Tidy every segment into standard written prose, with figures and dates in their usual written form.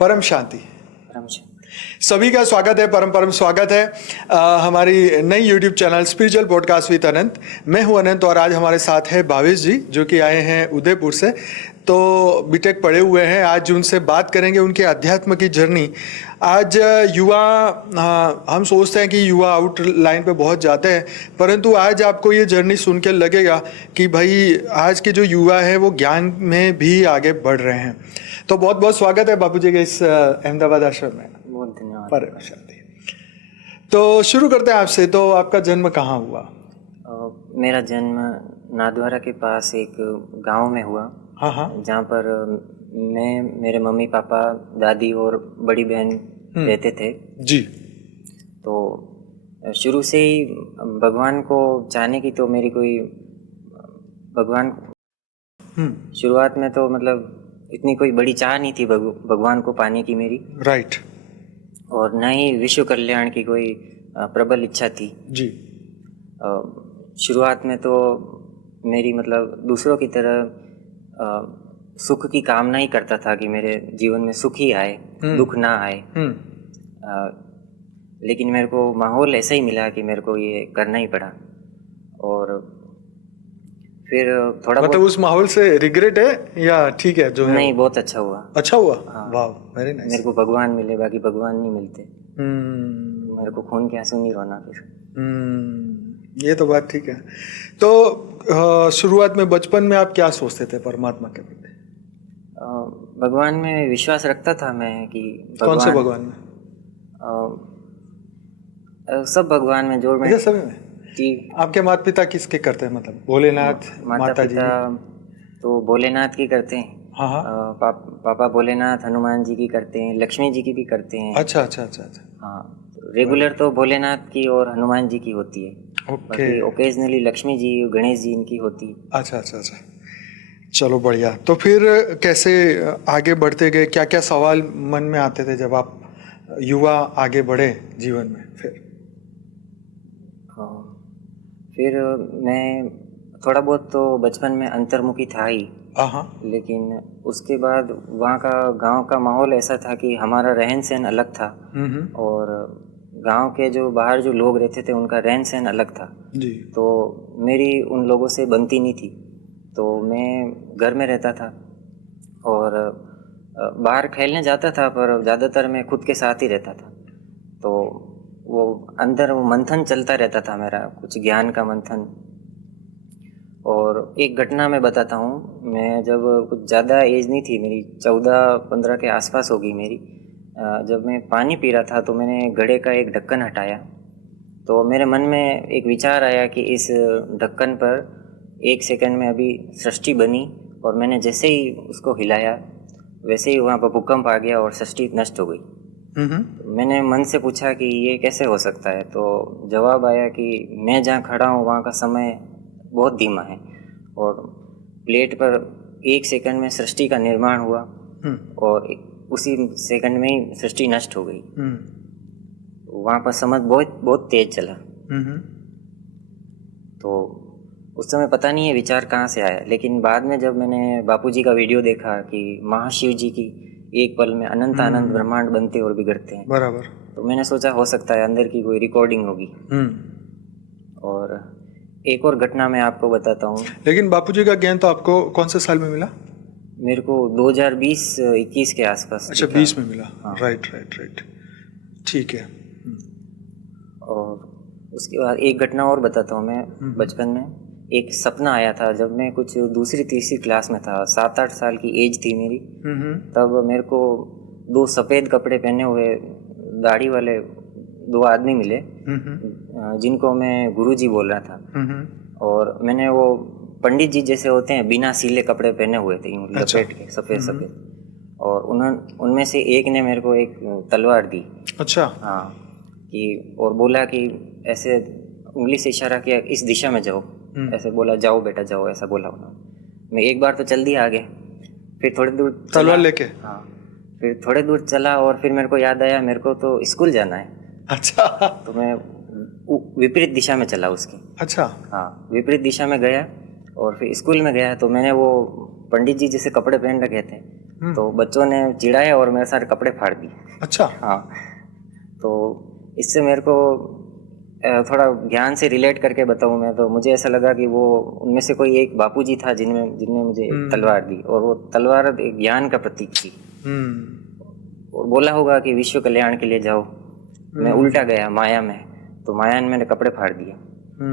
परम शांति। परम शांति। सभी का स्वागत है, परम परम स्वागत है हमारी नई YouTube channel spiritual podcast with Anant. मैं हूं अनंत और आज हमारे साथ है भावेश जी जो कि आए हैं उदयपुर से। तो बीटेक पढ़े हुए हैं। आज उनसे बात करेंगे उनके अध्यात्म की जर्नी। आज युवा, हम सोचते हैं कि युवा आउट लाइन पे बहुत जाते हैं, परंतु आज आपको ये जर्नी सुन के लगेगा कि भाई आज के जो युवा है वो ज्ञान में भी आगे बढ़ रहे हैं। तो बहुत बहुत स्वागत है बापू जी के इस अहमदाबाद आश्रम में। बहुत धन्यवाद। परम शांति। तो शुरू करते हैं आपसे। तो आपका जन्म कहाँ हुआ? मेरा जन्म नाथद्वारा के पास एक गांव में हुआ। हाँ हाँ। जहाँ पर मैं, मेरे मम्मी पापा, दादी और बड़ी बहन रहते थे जी। तो शुरू से ही भगवान को चाहने की तो मेरी कोई भगवान शुरुआत में तो मतलब इतनी कोई बड़ी चाह नहीं थी भगवान को पाने की मेरी। राइट। और न ही विश्व कल्याण की कोई प्रबल इच्छा थी जी। शुरुआत में तो मेरी मतलब दूसरों की तरह सुख की कामना ही करता था कि मेरे जीवन में सुख ही आए, दुख ना आए। लेकिन मेरे को माहौल ऐसा ही मिला कि मेरे को ये करना ही पड़ा। और फिर थोड़ा मतलब बहुत उस माहौल से रिग्रेट है या ठीक है जो है? नहीं, बहुत अच्छा हुआ। अच्छा हुआ। हाँ। वाह, वेरी नाइस। मेरे को भगवान मिले, बाकी भगवान नहीं मिलते। मेरे को खून के आंसू नहीं रोना फिर। ये तो बात ठीक है। तो शुरुआत में बचपन में आप क्या सोचते थे परमात्मा के प्रति? भगवान में विश्वास रखता था मैं कि कौन से भगवान में? सब भगवान में जोड़ में सभी में कि आपके माता पिता किसके करते हैं? मतलब भोलेनाथ, माता जी? तो भोलेनाथ की करते हैं। हाँ हाँ। पापा भोलेनाथ, हनुमान जी की करते हैं, लक्ष्मी जी की भी करते हैं। अच्छा अच्छा अच्छा अच्छा। हाँ, रेगुलर तो भोलेनाथ की और हनुमान जी की होती है। बाकी ओकेजनली लक्ष्मी जी, गणेश जी इनकी होती है। अच्छा अच्छा अच्छा। चलो बढ़िया। तो फिर कैसे आगे बढ़ते गए? क्या क्या सवाल मन में आते थे जब आप युवा आगे बढ़े जीवन में? फिर मैं थोड़ा बहुत तो बचपन में अंतर्मुखी था ही। हाँ। लेकिन उसके बाद वहाँ का गांव का माहौल ऐसा था कि हमारा रहन सहन अलग था। और गांव के जो बाहर जो लोग रहते थे उनका रहन सहन अलग था जी। तो मेरी उन लोगों से बनती नहीं थी। तो मैं घर में रहता था और बाहर खेलने जाता था, पर ज़्यादातर मैं खुद के साथ ही रहता था। तो वो अंदर वो मंथन चलता रहता था मेरा, कुछ ज्ञान का मंथन। और एक घटना मैं बताता हूँ। मैं जब कुछ ज़्यादा एज नहीं थी मेरी, 14-15 के आसपास होगी मेरी, जब मैं पानी पी रहा था तो मैंने घड़े का एक ढक्कन हटाया। तो मेरे मन में एक विचार आया कि इस ढक्कन पर 1 सेकंड में अभी सृष्टि बनी, और मैंने जैसे ही उसको हिलाया वैसे ही वहाँ पर भूकंप आ गया और सृष्टि नष्ट हो गई। तो मैंने मन से पूछा कि ये कैसे हो सकता है। तो जवाब आया कि मैं जहाँ खड़ा हूँ वहाँ का समय बहुत धीमा है, और प्लेट पर 1 सेकंड में सृष्टि का निर्माण हुआ और उसी सेकंड में ही सृष्टि नष्ट हो गई। वहाँ पर समझ बहुत बहुत तेज चला। तो उस समय पता नहीं है विचार कहाँ से आया, लेकिन बाद में जब मैंने बापूजी का वीडियो देखा कि महाशिव जी की एक पल में अनंत अनंत ब्रह्मांड बनते और बिगड़ते हैं, बराबर, तो मैंने सोचा हो सकता है अंदर की कोई रिकॉर्डिंग होगी। और एक और घटना मैं आपको बताता हूँ। लेकिन बापूजी का ज्ञान तो आपको कौन से साल में मिला? मेरे को 2020-21 के आसपास। अच्छा, 20 में मिला। हाँ। राइट। ठीक है। और उसके बाद एक घटना और बताता हूँ मैं। बचपन में एक सपना आया था जब मैं कुछ दूसरी तीसरी क्लास में था, 7-8 साल की एज थी मेरी। तब मेरे को 2 सफ़ेद कपड़े पहने हुए दाढ़ी वाले 2 आदमी मिले, जिनको मैं गुरुजी बोल रहा था। और मैंने वो पंडित जी जैसे होते हैं, बिना सीले कपड़े पहने हुए थे, लपेट के सफ़ेद। और उनमें से एक ने मेरे को एक तलवार दी। अच्छा। हाँ, कि और बोला कि ऐसे उंगली से इशारा किया, इस दिशा में जाओ। ऐसे बोला, जाओ बेटा जाओ, ऐसा बोला उन्होंने। मैं एक बार तो जल्दी आ गया, फिर थोड़ी दूर तलवार लेके। हाँ, फिर थोड़े दूर चला और फिर मेरे को याद आया मेरे को तो स्कूल जाना है। अच्छा। तो मैं विपरीत दिशा में चला उसके। अच्छा। हाँ, विपरीत दिशा में गया और फिर स्कूल में गया तो मैंने वो पंडित जी जैसे कपड़े पहन रखे थे, तो बच्चों ने चिढ़ाया और मेरे सारे कपड़े फाड़ दिए। अच्छा। हाँ, तो इससे मेरे को थोड़ा ज्ञान से रिलेट करके बताऊं मैं, तो मुझे ऐसा लगा कि वो उनमें से कोई एक बापूजी था जिनने मुझे एक तलवार दी, और वो तलवार एक ज्ञान का प्रतीक थी। और बोला होगा कि विश्व कल्याण के लिए जाओ। मैं उल्टा गया माया में, तो माया ने मेरे कपड़े फाड़ दिए।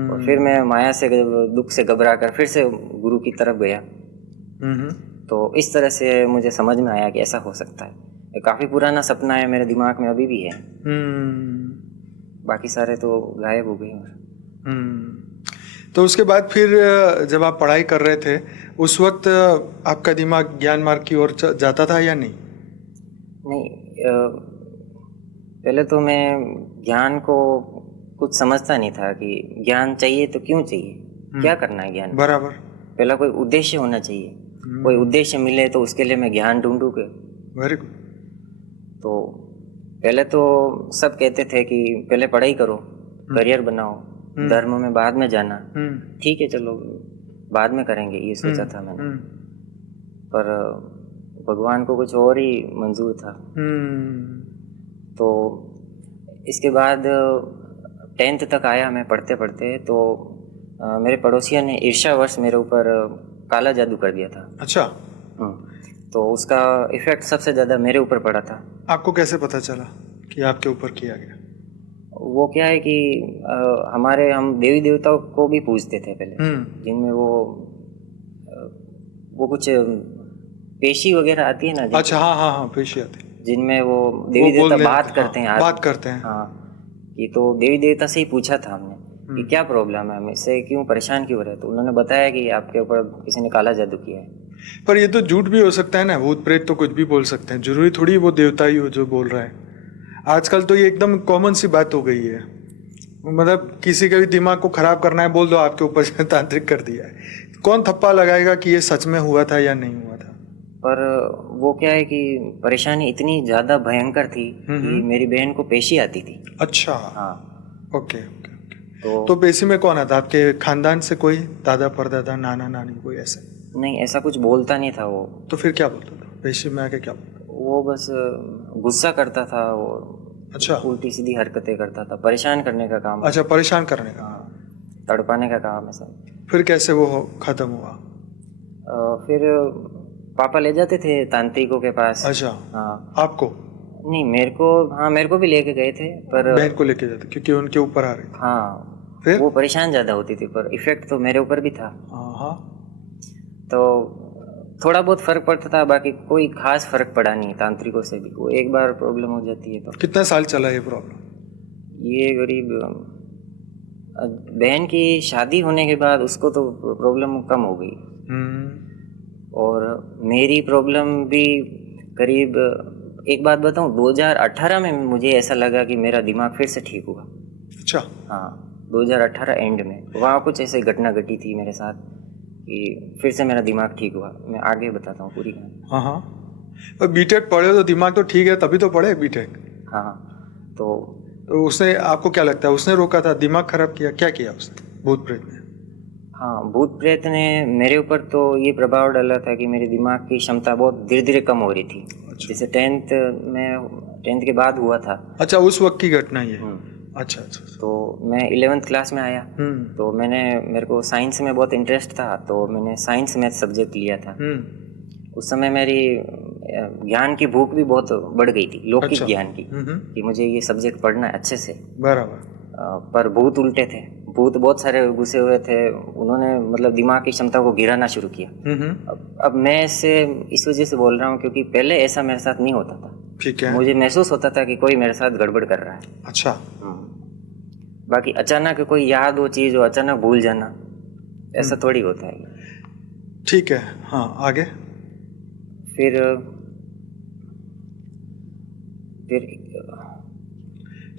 और फिर मैं माया से दुख से घबरा कर फिर से गुरु की तरफ गया। तो इस तरह से मुझे समझ में आया कि ऐसा हो सकता है। ये काफी पुराना सपना है, मेरे दिमाग में अभी भी है। बाकी सारे तो गायब हो गए। तो उसके बाद फिर जब आप पढ़ाई कर रहे थे उस वक्त आपका दिमाग ज्ञान मार्ग की ओर जाता था या नहीं? नहीं, पहले तो मैं ज्ञान को कुछ समझता नहीं था कि ज्ञान चाहिए तो क्यों चाहिए, क्या करना है ज्ञान। बराबर। पहला कोई उद्देश्य होना चाहिए, कोई उद्देश्य मिले तो उसके लिए मैं ज्ञान ढूंढूंगा। Very good. तो पहले तो सब कहते थे कि पहले पढ़ाई करो, करियर बनाओ, धर्म में बाद में जाना। ठीक है, चलो बाद में करेंगे, ये सोचा था मैंने। पर भगवान को कुछ और ही मंजूर था। तो इसके बाद 10th तक आया मैं पढ़ते पढ़ते, तो मेरे पड़ोसियों ने ईर्ष्यावश मेरे ऊपर काला जादू कर दिया था। अच्छा। तो उसका इफेक्ट सबसे ज़्यादा मेरे ऊपर पड़ा था। आपको कैसे पता चला कि आपके ऊपर किया गया? वो क्या है कि हम देवी देवताओं को भी पूजते थे पहले, जिनमें वो कुछ पेशी वगैरह आती है ना। अच्छा, हाँ हाँ हाँ, पेशी आती है, जिनमें वो देवी देवता बात करते हैं। बात करते हैं। हाँ, कि तो देवी देवता से ही पूछा था हमने कि क्या प्रॉब्लम है, हम इससे क्यों परेशान क्यों रहे। तो उन्होंने बताया कि आपके ऊपर किसी ने काला जादू किया है। पर ये तो झूठ भी हो सकता है ना, भूत प्रेत तो कुछ भी बोल सकते हैं, जरूरी थोड़ी वो देवता ही हो जो बोल रहा है। आजकल तो ये एकदम कॉमन सी बात हो गई है, मतलब किसी का भी दिमाग को खराब करना है, बोल दो आपके ऊपर से तांत्रिक कर दिया है। कौन थप्पा लगाएगा कि ये सच में हुआ था या नहीं हुआ था? पर वो क्या है कि परेशानी इतनी ज्यादा भयंकर थी कि मेरी बहन को पेशी आती थी। अच्छा। हाँ। Okay okay. तो पेशी में कौन आता? आपके खानदान से कोई, दादा परदादा, नाना नानी, कोई ऐसे? नहीं, ऐसा कुछ बोलता नहीं था वो। तो फिर क्या बोलता था पेशी में आके? क्या बोलता? वो बस गुस्सा करता था वो। अच्छा। उल्टी सीधी हरकतें करता था, परेशान करने का काम। अच्छा, परेशान करने का। तड़पाने का काम है सर। फिर कैसे वो खत्म हुआ? फिर पापा ले जाते थे तांत्रिकों के पास। अच्छा। हाँ। आपको नहीं, मेरे को, हाँ मेरे को भी लेके गए थे, पर बहन को लेके जाते क्योंकि उनके ऊपर आ रही थी। हाँ। फिर वो परेशान ज्यादा होती थी, पर इफेक्ट तो मेरे ऊपर भी था। हाँ। तो थोड़ा बहुत फर्क पड़ता था, बाकी कोई खास फर्क पड़ा नहीं तांत्रिकों से भी। वो एक बार प्रॉब्लम हो जाती है तो। कितना साल चला ये प्रॉब्लम? ये करीब बहन की शादी होने के बाद उसको तो प्रॉब्लम कम हो गई। और मेरी प्रॉब्लम भी करीब, एक बात बताऊं, 2018 में मुझे ऐसा लगा कि मेरा दिमाग फिर से ठीक हुआ। अच्छा। हाँ, 2018 एंड में वहाँ कुछ ऐसी घटना घटी थी मेरे साथ कि फिर से मेरा दिमाग ठीक हुआ। मैं आगे बताता हूँ पूरी कहानी। हाँ हाँ। बीटेक पढ़े तो दिमाग तो ठीक है, तभी तो पढ़े बीटेक। हाँ। तो उसने, आपको क्या लगता है उसने रोका था, दिमाग खराब किया, क्या किया उसने, भूत प्रेत ने? हाँ, भूत प्रेत ने मेरे ऊपर तो ये प्रभाव डाला था कि मेरे दिमाग की क्षमता बहुत धीरे धीरे कम हो रही थी। अच्छा। जैसे 10th के बाद हुआ था। अच्छा, उस वक्त की घटना ये? अच्छा अच्छा। तो मैं 11th क्लास में आया, तो मेरे को साइंस में बहुत इंटरेस्ट था, तो मैंने साइंस मैथ सब्जेक्ट लिया था। उस समय मेरी ज्ञान की भूख भी बहुत बढ़ गई थी, लौकिक अच्छा। ज्ञान की, कि मुझे ये सब्जेक्ट पढ़ना है अच्छे से। बराबर। पर भूत उल्टे थे, भूत बहुत सारे घुसे हुए थे। उन्होंने मतलब दिमाग की क्षमता को गिराना शुरू किया। अब मैं इससे इस वजह से बोल रहा हूँ क्योंकि पहले ऐसा मेरे साथ नहीं होता था। ठीक है। मुझे महसूस होता था कि कोई मेरे साथ गड़बड़ कर रहा है। अच्छा। बाकी अचानक कोई याद हो चीज हो, अचानक भूल जाना, ऐसा थोड़ी होता है। ठीक है। हाँ, आगे? फिर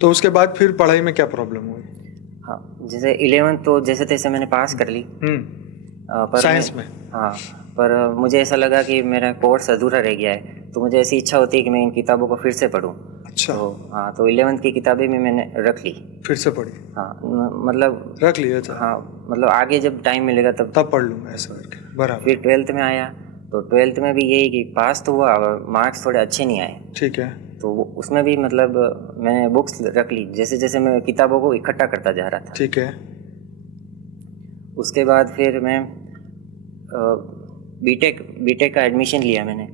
तो उसके बाद फिर पढ़ाई में क्या प्रॉब्लम हुई? हाँ, जैसे 11th तो जैसे तैसे मैंने पास कर ली। पर साइंस में? हाँ, पर मुझे ऐसा लगा कि मेरा कोर्स अधूरा रह गया है, तो मुझे ऐसी इच्छा होती है कि मैं इन किताबों को फिर से पढूं। अच्छा। तो हाँ, तो 11th की किताबें भी मैंने रख ली, फिर से पढ़ी? हाँ, मतलब रख ली। अच्छा। हाँ, मतलब आगे जब टाइम मिलेगा तब पढ़ लूँगा ऐसा करके। बराबर। फिर 12th में आया तो 12th में भी यही कि पास तो हुआ, मार्क्स थोड़े अच्छे नहीं आए। ठीक है। तो उसमें भी मतलब मैंने बुक्स रख ली, जैसे जैसे मैं किताबों को इकट्ठा करता जा रहा था। ठीक है। उसके बाद फिर मैं बीटेक का एडमिशन लिया मैंने।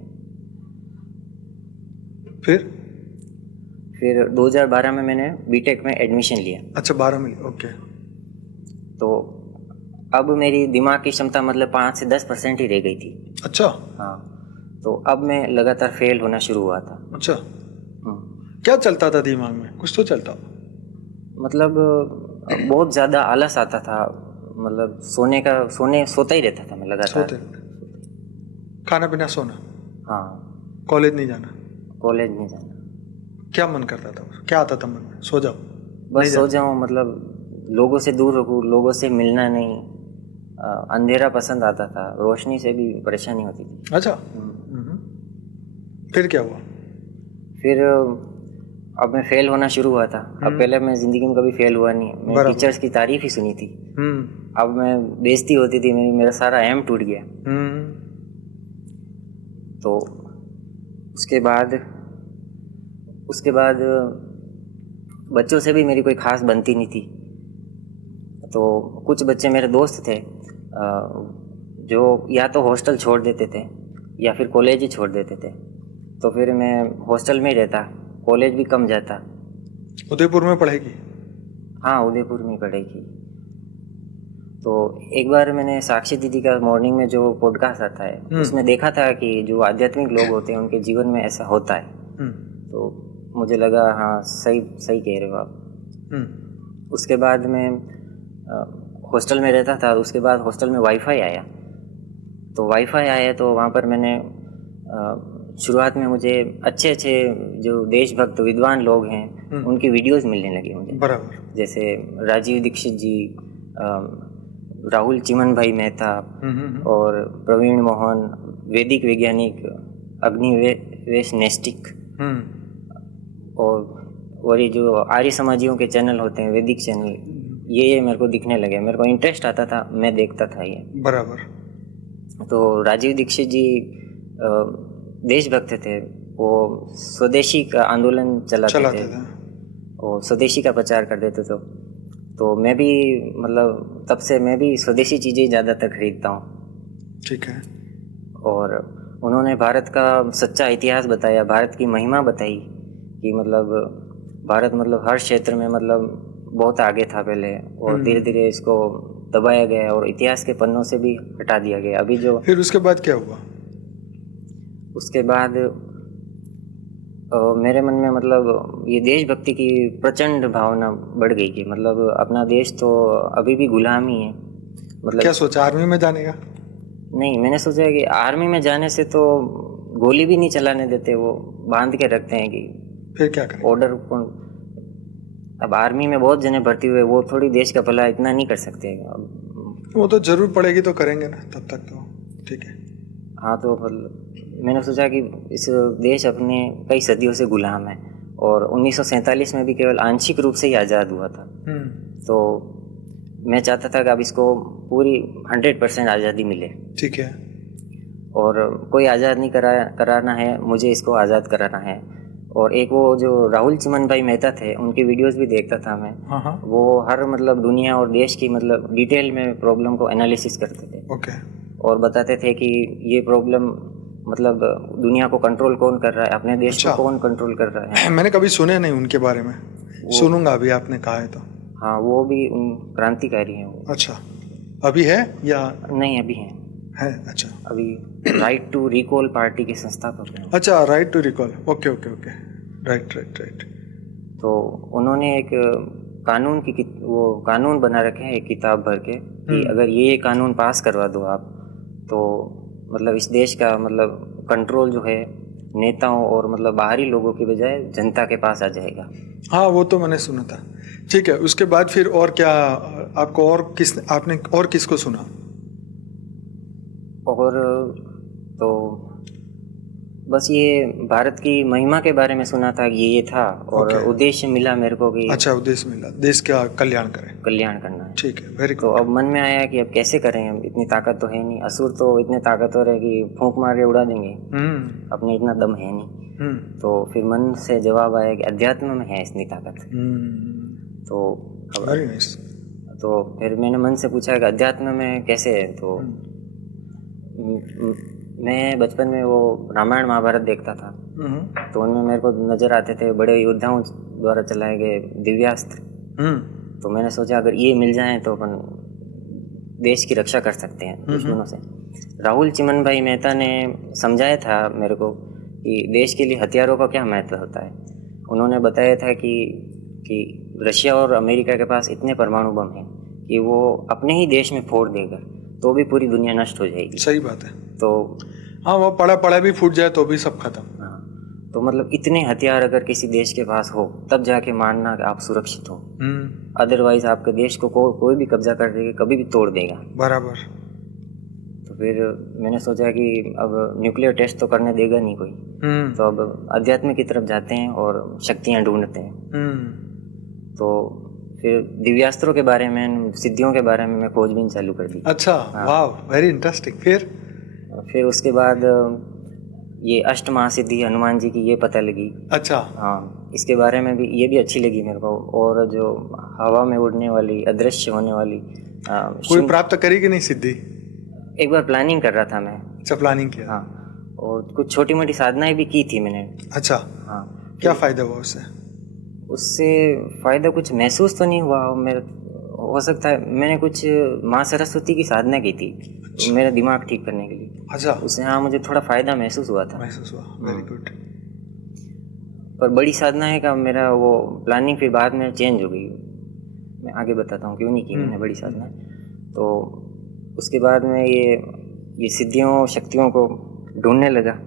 फिर 2012 में मैंने बीटेक में एडमिशन लिया। अच्छा, 12 में, ओके। तो अब मेरी दिमाग की क्षमता मतलब 5 से 10% ही रह गई थी। अच्छा। हाँ, तो अब मैं लगातार फेल होना शुरू हुआ था। अच्छा, हम्म, क्या चलता था दिमाग में? कुछ तो चलता। मतलब बहुत ज़्यादा आलस आता था, मतलब सोता ही रहता था मैं लगातार। सोते, खाना पीना सोना, हाँ, कॉलेज नहीं जाना। कॉलेज नहीं जाना, क्या मन करता था? क्या आता था मन में? सो जाओ, नहीं बस सो जाऊँ, मतलब लोगों से दूर रहूँ, लोगों से मिलना नहीं। अंधेरा पसंद आता था, रोशनी से भी परेशानी होती थी। अच्छा। फिर क्या हुआ? फिर अब मैं फेल होना शुरू हुआ था। अब पहले मैं ज़िंदगी में कभी फेल हुआ नहीं, मैं बराबर। टीचर्स की तारीफ ही सुनी थी। हम्म। अब मैं बेइज्जती होती थी, मेरा सारा एम टूट गया। हम्म। तो उसके बाद बच्चों से भी मेरी कोई खास बनती नहीं थी। तो कुछ बच्चे मेरे दोस्त थे जो या तो हॉस्टल छोड़ देते थे या फिर कॉलेज ही छोड़ देते थे। तो फिर मैं हॉस्टल में ही रहता, कॉलेज भी कम जाता। उदयपुर में पढ़ेगी? हाँ, उदयपुर में पढ़ेगी। तो एक बार मैंने साक्षी दीदी का मॉर्निंग में जो पॉडकास्ट आता है उसमें देखा था कि जो आध्यात्मिक लोग होते हैं उनके जीवन में ऐसा होता है। तो मुझे लगा हाँ, सही सही कह रहे हो आप। उसके बाद मैं हॉस्टल में रहता था। उसके बाद हॉस्टल में वाईफाई आया। तो वाईफाई आया तो वहाँ पर मैंने शुरुआत में मुझे अच्छे अच्छे जो देशभक्त विद्वान लोग हैं उनकी वीडियोस मिलने लगी मुझे। बराबर। जैसे राजीव दीक्षित जी, राहुल चिमन भाई मेहता और प्रवीण मोहन, वैदिक वैज्ञानिक अग्निवेश नेस्टिक, और ये जो आर्य समाजियों के चैनल होते हैं, वैदिक चैनल, ये मेरे को दिखने लगे। मेरे को इंटरेस्ट आता था, मैं देखता था ये। बराबर। तो राजीव दीक्षित जी देशभक्त थे। वो स्वदेशी का आंदोलन चलाते थे और स्वदेशी का प्रचार करते थे। तो मैं भी मतलब तब से मैं भी स्वदेशी चीज़ें ज़्यादातर खरीदता हूँ। ठीक है। और उन्होंने भारत का सच्चा इतिहास बताया, भारत की महिमा बताई कि मतलब भारत मतलब हर क्षेत्र में मतलब बहुत आगे था पहले, और धीरे धीरे इसको दबाया गया और इतिहास के पन्नों से भी हटा दिया गया। अभी जो फिर उसके बाद क्या हुआ? उसके बाद मेरे मन में मतलब ये देशभक्ति की प्रचंड भावना बढ़ गई कि मतलब अपना देश तो अभी भी गुलाम ही है। मतलब क्या सोचा, आर्मी में जाने का? नहीं, मैंने सोचा कि आर्मी में जाने से तो गोली भी नहीं चलाने देते, वो बांध के रखते हैं कि फिर क्या करें? ऑर्डर कौन। अब आर्मी में बहुत जने भर्ती हुए, वो थोड़ी देश का भला इतना नहीं कर सकते। अब वो तो जरूर पड़ेगी तो करेंगे ना, तब तक तो ठीक है। हाँ, तो मतलब मैंने सोचा कि इस देश अपने कई सदियों से गुलाम है और 1947 में भी केवल आंशिक रूप से ही आज़ाद हुआ था। तो मैं चाहता था कि अब इसको पूरी 100% आज़ादी मिले। ठीक है। और कोई आज़ाद नहीं कराना है, मुझे इसको आज़ाद कराना है। और एक वो जो राहुल चिमन भाई मेहता थे, उनकी वीडियोस भी देखता था मैं। हाँ। वो हर मतलब दुनिया और देश की मतलब डिटेल में प्रॉब्लम को एनालिसिस करते थे। ओके। और बताते थे कि ये प्रॉब्लम मतलब दुनिया को कंट्रोल कौन कर रहा है, अपने देश को कौन कंट्रोल कर रहा है। मैंने कभी सुने नहीं उनके बारे में, सुनूंगा अभी आपने कहा है तो। हाँ, वो भी क्रांतिकारी हैं वो। अच्छा, अभी है या नहीं? अभी हैं। है? अच्छा। अभी राइट टू रिकॉल पार्टी के संस्थापक हैं। अच्छा, right to recall, okay okay okay, right. तो उन्होंने एक वो कानून बना रखे हैं, एक किताब भर के, कि अगर ये कानून पास करवा दो आप, तो मतलब इस देश का मतलब कंट्रोल जो है नेताओं और मतलब बाहरी लोगों की बजाय जनता के पास आ जाएगा। हाँ, वो तो मैंने सुना था। ठीक है, उसके बाद फिर और क्या आपको, आपने और किसको सुना? और तो बस ये भारत की महिमा के बारे में सुना था कि ये था, और Okay. उद्देश्य मिला मेरे को कि अच्छा, उद्देश्य मिला, देश का कल्याण करें। कल्याण करना है। ठीक है, वेरी तो गुड। अब मन में आया कि अब कैसे करें, अब इतनी ताकत तो है नहीं, असुर तो इतने ताकतवर है कि फूंक मार के उड़ा देंगे, अपने इतना दम है नहीं। तो फिर मन से जवाब आया कि अध्यात्म में है इतनी ताकत। तो अब वेरी नाइस। तो फिर मैंने मन से पूछा कि अध्यात्म में कैसे है। तो मैं बचपन में वो रामायण महाभारत देखता था, तो उनमें मेरे को नजर आते थे बड़े योद्धाओं द्वारा चलाए गए दिव्यास्त्र। तो मैंने सोचा अगर ये मिल जाए तो अपन देश की रक्षा कर सकते हैं दुश्मनों से। राहुल चिमन भाई मेहता ने समझाया था मेरे को कि देश के लिए हथियारों का क्या महत्व होता है। उन्होंने बताया था कि रशिया और अमेरिका के पास इतने परमाणु बम हैं कि वो अपने ही देश में फोड़ देगा तो भी पूरी दुनिया नष्ट हो जाएगी। सही बात है। तो हाँ, वो पड़ा भी फूट जाए तो भी सब खत्म। हाँ, तो मतलब इतने हथियार अगर किसी देश के पास हो तब जाके मानना कि आप सुरक्षित हो, अदरवाइज आपके देश को कोई भी कब्जा कर देगा, कभी भी तोड़ देगा। बराबर। तो फिर मैंने सोचा कि अब न्यूक्लियर टेस्ट तो करने देगा नहीं कोई, तो अब अध्यात्म की तरफ जाते हैं और शक्तियाँ ढूंढते हैं। तो फिर दिव्यास्त्रों के बारे में, सिद्धियों के बारे में मैं खोजबीन चालू कर दी। अच्छा, वाह, वेरी इंटरेस्टिंग। फिर उसके बाद ये अष्ट महासिद्धि हनुमान जी की ये पता लगी। अच्छा। हाँ, इसके बारे में भी ये भी अच्छी लगी मेरे को। और जो हवा में उड़ने वाली, अदृश्य होने वाली, कोई प्राप्त करी कि नहीं सिद्धि? एक बार प्लानिंग कर रहा था मैं। अच्छा, प्लानिंग किया। हाँ, और कुछ छोटी मोटी साधनाएं भी की थी मैंने। अच्छा। हाँ। क्या फायदा हुआ उससे? उससे फायदा कुछ महसूस तो नहीं हुआ मेरे, हो सकता है मैंने कुछ माँ सरस्वती की साधना की थी। अच्छा। मेरा दिमाग ठीक करने के लिए। अच्छा। उससे हाँ मुझे थोड़ा फायदा महसूस हुआ था। Very good. पर बड़ी साधना है का मेरा वो प्लानिंग फिर बाद में चेंज हो गई। मैं आगे बताता हूँ क्यों नहीं की मैंने बड़ी साधना। तो उसके बाद में ये सिद्धियों शक्तियों को ढूंढने लगा।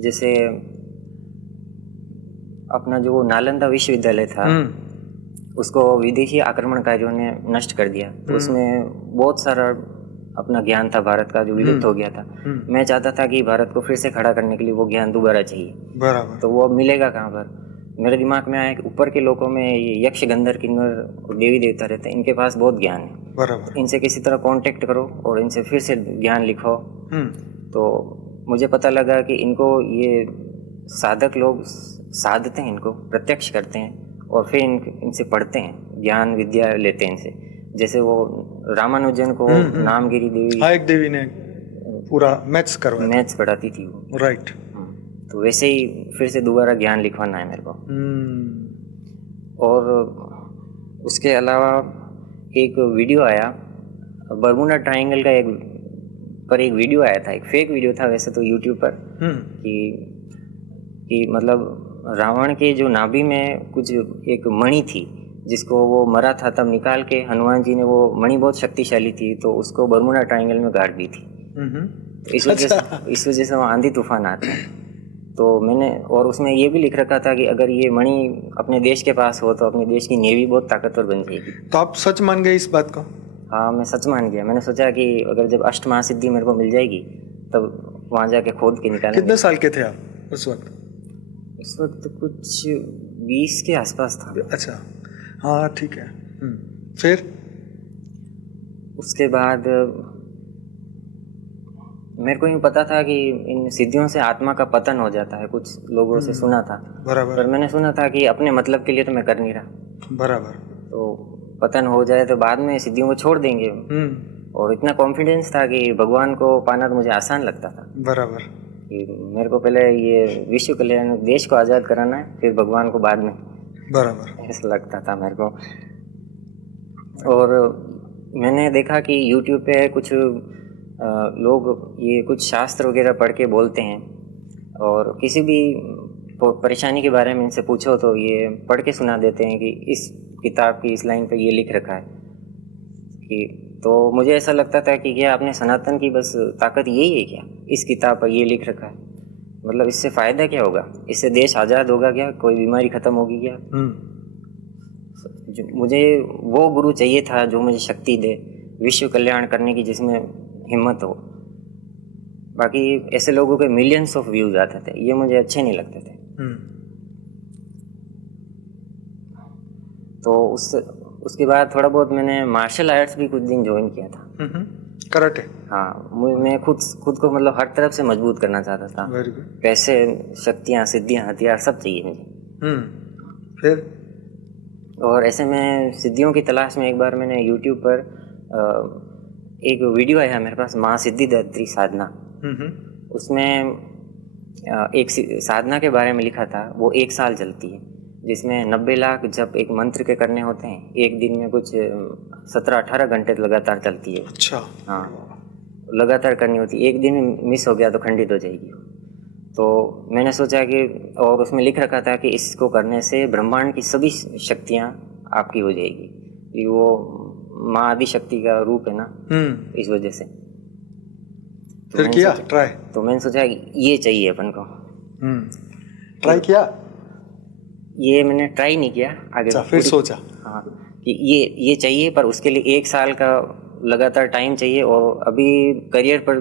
जैसे अपना जो नालंदा विश्वविद्यालय था उसको विदेशी आक्रमणकारियों ने नष्ट कर दिया। तो उसमें बहुत सारा अपना ज्ञान था भारत का जो विलुप्त हो गया था। मैं चाहता था कि भारत को फिर से खड़ा करने के लिए वो ज्ञान दोबारा चाहिए। बराबर। तो वो अब मिलेगा कहाँ पर? मेरे दिमाग में आया कि ऊपर के लोगों में ये यक्ष गंधर्व किन्नर देवी देवता रहते हैं, इनके पास बहुत ज्ञान है। बराबर। इनसे किसी तरह कांटेक्ट करो और इनसे फिर से ज्ञान लिखो। तो मुझे पता लगा कि इनको ये साधक लोग साधते हैं, इनको प्रत्यक्ष करते हैं और फिर इनसे पढ़ते हैं, ज्ञान विद्या लेते हैं इनसे। जैसे वो रामानुजन को नामगिरी देवी, हाँ, एक देवी ने पूरा मैथ्स पढ़ाती थी वो। राइट। तो वैसे ही फिर से दोबारा ज्ञान लिखवाना है मेरे को। और उसके अलावा एक वीडियो आया बरमुडा ट्रायंगल का, एक वीडियो आया था, एक फेक वीडियो था वैसे तो यूट्यूब पर, कि मतलब रावण के जो नाभि में कुछ एक मणि थी जिसको वो मरा था तब निकाल के हनुमान जी ने, वो मणि बहुत शक्तिशाली थी तो उसको बरमुडा ट्रायंगल में गाड़ दी थी। तो इस वजह से वहाँ आंधी तूफान आते हैं। तो मैंने, और उसमें ये भी लिख रखा था कि अगर ये मणि अपने देश के पास हो तो अपने देश की नेवी बहुत ताकतवर बन जाएगी। तो आप सच मान गए इस बात को? हाँ, मैं सच मान गया। मैंने सोचा कि अगर जब अष्ट महासिद्धि मेरे को मिल जाएगी तब वहाँ जाके खोद के निकालेंगे। कितने साल के थे आप उस वक्त? उस वक्त कुछ 20 के आसपास था। अच्छा, हाँ ठीक है। फिर उसके बाद मेरे को यूँ पता था कि इन सिद्धियों से आत्मा का पतन हो जाता है, कुछ लोगों से सुना था। बराबर। पर मैंने सुना था कि अपने मतलब के लिए तो मैं कर नहीं रहा। बराबर। तो पतन हो जाए तो बाद में सिद्धियों को छोड़ देंगे। और इतना कॉन्फिडेंस था कि भगवान को पाना तो मुझे आसान लगता था। बराबर। कि मेरे को पहले ये विश्व कल्याण, देश को आज़ाद कराना है, फिर भगवान को बाद में। बराबर। ऐसा लगता था मेरे को। और मैंने देखा कि यूट्यूब पे कुछ लोग ये कुछ शास्त्र वगैरह पढ़ के बोलते हैं, और किसी भी परेशानी के बारे में इनसे पूछो तो ये पढ़ के सुना देते हैं कि इस किताब की इस लाइन पे ये लिख रखा है कि। तो मुझे ऐसा लगता था कि क्या अपने सनातन की बस ताकत यही है क्या, इस किताब पर ये लिख रखा है, मतलब इससे फ़ायदा क्या होगा, इससे देश आज़ाद होगा क्या, कोई बीमारी ख़त्म होगी क्या? मुझे वो गुरु चाहिए था जो मुझे शक्ति दे विश्व कल्याण करने की, जिसमें हिम्मत हो। बाकी ऐसे लोगों के मिलियंस ऑफ व्यूज आते थे, ये मुझे अच्छे नहीं लगते थे। तो उसके बाद थोड़ा बहुत मैंने मार्शल आर्ट्स भी कुछ दिन ज्वाइन किया था। कराटे। हाँ, मैं खुद को मतलब हर तरफ से मजबूत करना चाहता था। Very good. पैसे, शक्तियाँ, सिद्धियाँ, हथियार सब चाहिए मुझे। फिर और ऐसे में सिद्धियों की तलाश में एक बार मैंने यूट्यूब पर एक वीडियो आया मेरे पास, माँ सिद्धिदात्री साधना। उसमें एक साधना के बारे में लिखा था, वो 1 साल चलती है, जिसमें 90 लाख जप एक मंत्र के करने होते हैं। एक दिन में कुछ 17-18 घंटे लगातार चलती है। अच्छा। हाँ, लगातार करनी होती है, एक दिन मिस हो गया तो खंडित हो जाएगी। तो मैंने सोचा कि, और उसमें लिख रखा था कि इसको करने से ब्रह्मांड की सभी शक्तियाँ आपकी हो जाएगी, कि वो माँ आदि शक्ति का रूप है ना, इस वजह से। तो फिर किया ट्राई? तो मैंने सोचा ये चाहिए अपन को। ट्राई किया? ये मैंने ट्राई नहीं किया आगे। फिर सोचा हाँ कि ये चाहिए, पर उसके लिए 1 साल का लगातार टाइम चाहिए, और अभी करियर पर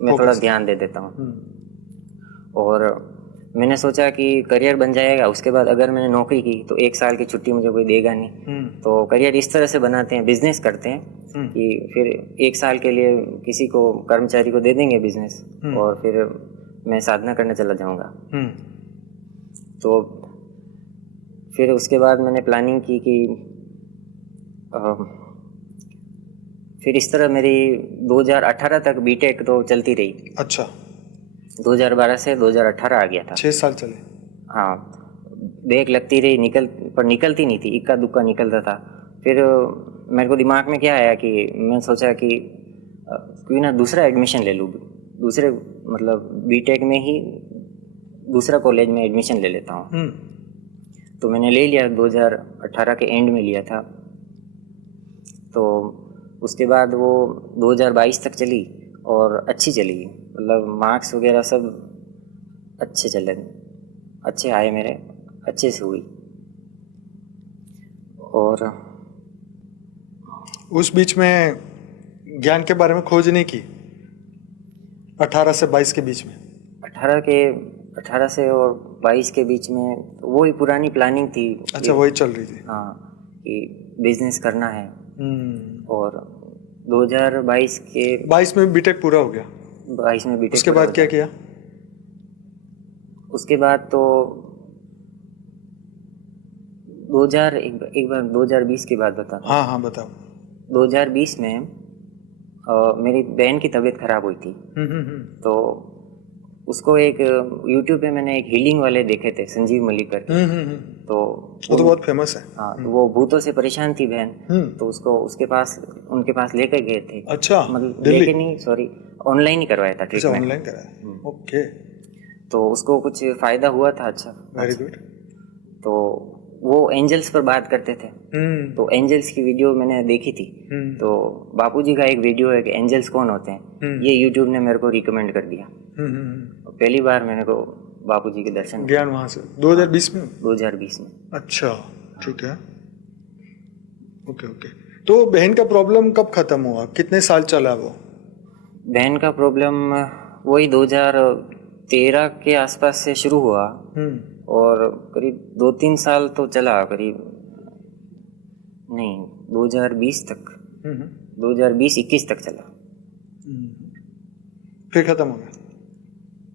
मैं थोड़ा ध्यान दे देता हूँ। और मैंने सोचा कि करियर बन जाएगा, उसके बाद अगर मैंने नौकरी की तो 1 साल की छुट्टी मुझे कोई देगा नहीं। तो करियर इस तरह से बनाते हैं, बिजनेस करते हैं कि फिर 1 साल के लिए किसी को, कर्मचारी को दे देंगे बिजनेस, और फिर मैं साधना करने चला जाऊंगा। तो फिर उसके बाद मैंने प्लानिंग की कि फिर इस तरह मेरी 2018 तक बीटेक तो चलती रही। अच्छा। 2012 से 2018 आ गया था। 6 साल चले। हाँ, ब्रेक लगती रही, निकलती नहीं थी, इक्का दुक्का निकलता था। फिर मेरे को दिमाग में क्या आया कि मैं सोचा कि क्यों ना दूसरा एडमिशन ले लूँ, दूसरे मतलब बीटेक में ही दूसरा कॉलेज में एडमिशन ले लेता हूँ। तो मैंने ले लिया, 2018 के एंड में लिया था। तो उसके बाद वो 2022 तक चली और अच्छी चली, मतलब मार्क्स वगैरह सब अच्छे चले, अच्छे आए मेरे, अच्छे से हुई। और उस बीच में ज्ञान के बारे में खोज नहीं की? 18 से 22 के बीच में? 18 से और 22 के बीच में वही पुरानी प्लानिंग थी। अच्छा, वही चल रही थी। हाँ, कि बिजनेस करना है। और 2022 के 22 में बीटेक पूरा हो गया? 22 में बीटेक। उसके बाद क्या किया? उसके बाद तो 2020 की बात बता। हाँ बताओ। 2020 में मेरी बहन की तबीयत खराब हुई थी। तो उसको एक यूट्यूब पे मैंने एक हीलिंग वाले देखे थे, संजीव मलिक करके। तो वो तो बहुत फेमस है। हाँ, तो वो भूतों से परेशान थी बहन। तो उसको उनके पास लेकर गए थे। अच्छा, मतलब दिल्ली? लेके नहीं, सॉरी, ऑनलाइन ही करवाया था अच्छा, ट्रीटमेंट। ऑनलाइन कराया। ओके। तो उसको कुछ फायदा हुआ था। अच्छा, वेरी गुड। तो वो एंजल्स पर बात करते थे। तो एंजल्स की वीडियो मैंने देखी थी। तो बापूजी का एक वीडियो है कि एंजल्स कौन होते हैं, ये यूट्यूब ने मेरे को रिकमेंड कर दिया। पहली बार मैंने को बापूजी के दर्शन ज्ञान वहाँ से 2020 में? 2020 में। अच्छा, ठीक है। ओके। तो बहन का प्रॉब्लम कब खत्म हुआ, कितने साल चला वो? बहन का प्रॉब्लम वही 2013 के आसपास से शुरू हुआ, और करीब 2-3 साल तो चला, करीब नहीं 2020 तक, 2020-21 तक चला। फिर खत्म हो गया?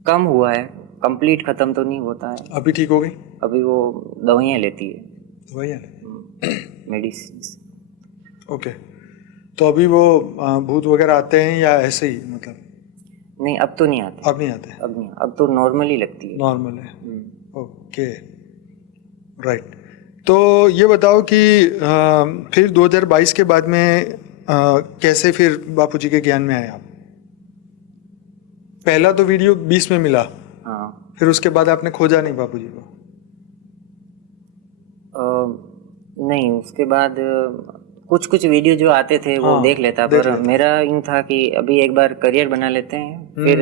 कम हुआ है, कंप्लीट खत्म तो नहीं होता है। अभी ठीक हो गई? अभी वो दवाइयाँ लेती है, दवाइयाँ? मेडिसिन। ओके। तो अभी वो भूत वगैरह आते हैं या ऐसे ही, मतलब? नहीं, अब तो नहीं आते। अब नहीं आते? अब तो नॉर्मली लगती है। नॉर्मल है। Okay, right. तो ये बताओ कि फिर 2022 के बाद में कैसे फिर बापूजी के ज्ञान में आए आप? पहला तो वीडियो 20 में मिला। हाँ। फिर उसके बाद आपने खोजा नहीं बापूजी को? नहीं, उसके बाद कुछ वीडियो जो आते थे वो देख लेता, पर मेरा यूँ था कि अभी एक बार करियर बना लेते हैं, फिर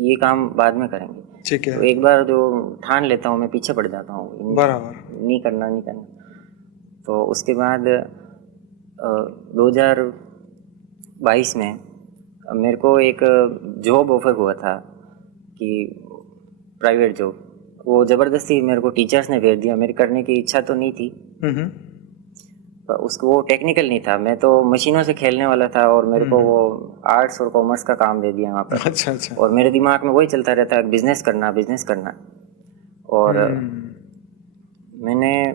ये काम बाद में करेंगे। ठीक है। तो एक बार जो ठान लेता हूँ मैं, पीछे पड़ जाता हूँ, बराबर, नहीं करना। तो उसके बाद 2022 में मेरे को एक जॉब ऑफर हुआ था कि प्राइवेट जॉब, वो ज़बरदस्ती मेरे को टीचर्स ने भेज दिया, मेरी करने की इच्छा तो नहीं थी। हम्म। पर उसको वो टेक्निकल नहीं था, मैं तो मशीनों से खेलने वाला था और मेरे को वो आर्ट्स और कॉमर्स का काम दे दिया वहाँ पर। अच्छा अच्छा। और मेरे दिमाग में वही चलता रहता है, बिजनेस करना बिजनेस करना। और मैंने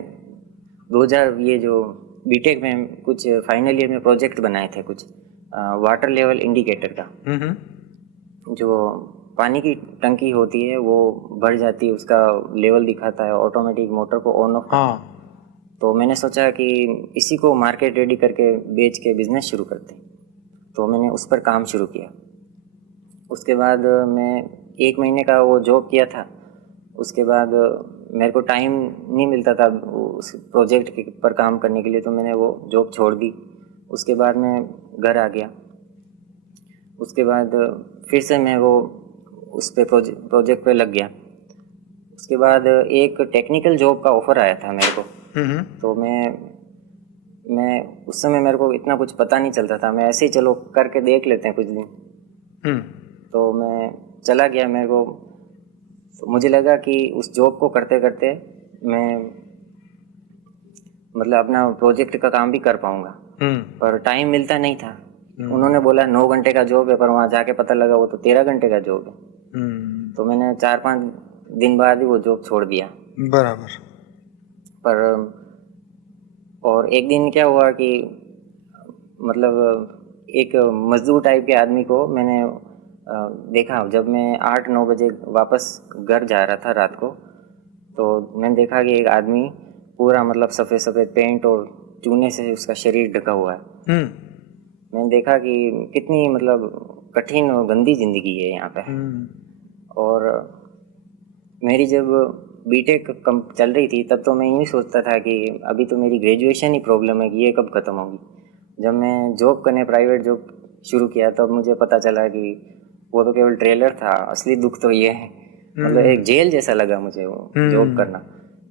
2000 ये जो बीटेक में कुछ फाइनल ईयर में प्रोजेक्ट बनाए थे, कुछ वाटर लेवल इंडिकेटर का। जो पानी की टंकी होती है वो भर जाती है, उसका लेवल दिखाता है, ऑटोमेटिक मोटर को ऑन ऑफ। हाँ। तो मैंने सोचा कि इसी को मार्केट रेडी करके बेच के बिजनेस शुरू करते हैं। तो मैंने उस पर काम शुरू किया। उसके बाद मैं 1 महीने का वो जॉब किया था। उसके बाद मेरे को टाइम नहीं मिलता था उस प्रोजेक्ट पर काम करने के लिए, तो मैंने वो जॉब छोड़ दी। उसके बाद मैं घर आ गया। उसके बाद फिर से मैं वो उस पे प्रोजेक्ट पे लग गया। उसके बाद एक टेक्निकल जॉब का ऑफ़र आया था मेरे को। तो मैं उस समय मेरे को इतना कुछ पता नहीं चलता था, मैं ऐसे ही चलो करके देख लेते हैं कुछ दिन। तो मैं चला गया। मेरे को तो मुझे लगा कि उस जॉब को करते करते मैं मतलब अपना प्रोजेक्ट का काम भी कर पाऊँगा, पर टाइम मिलता नहीं था। उन्होंने बोला 9 घंटे का जॉब है, पर वहाँ जाके पता लगा वो तो 13 घंटे का जॉब है। तो मैंने 4-5 दिन बाद ही वो जॉब छोड़ दिया। बराबर। पर और एक दिन क्या हुआ कि मतलब एक मजदूर टाइप के आदमी को मैंने देखा। जब मैं 8-9 बजे वापस घर जा रहा था रात को, तो मैंने देखा कि एक आदमी पूरा मतलब सफ़ेद सफ़ेद पेंट और चूने से उसका शरीर ढका हुआ है। मैंने देखा कि कितनी मतलब कठिन और गंदी ज़िंदगी है यहाँ पे। और मेरी जब बीटेक कम चल रही थी तब तो मैं यूँ सोचता था कि अभी तो मेरी ग्रेजुएशन ही प्रॉब्लम है कि ये कब ख़त्म होगी। जब मैं जॉब करने प्राइवेट जॉब शुरू किया तब मुझे पता चला कि वो तो केवल ट्रेलर था, असली दुख तो ये है। मतलब एक जेल जैसा लगा मुझे वो जॉब करना,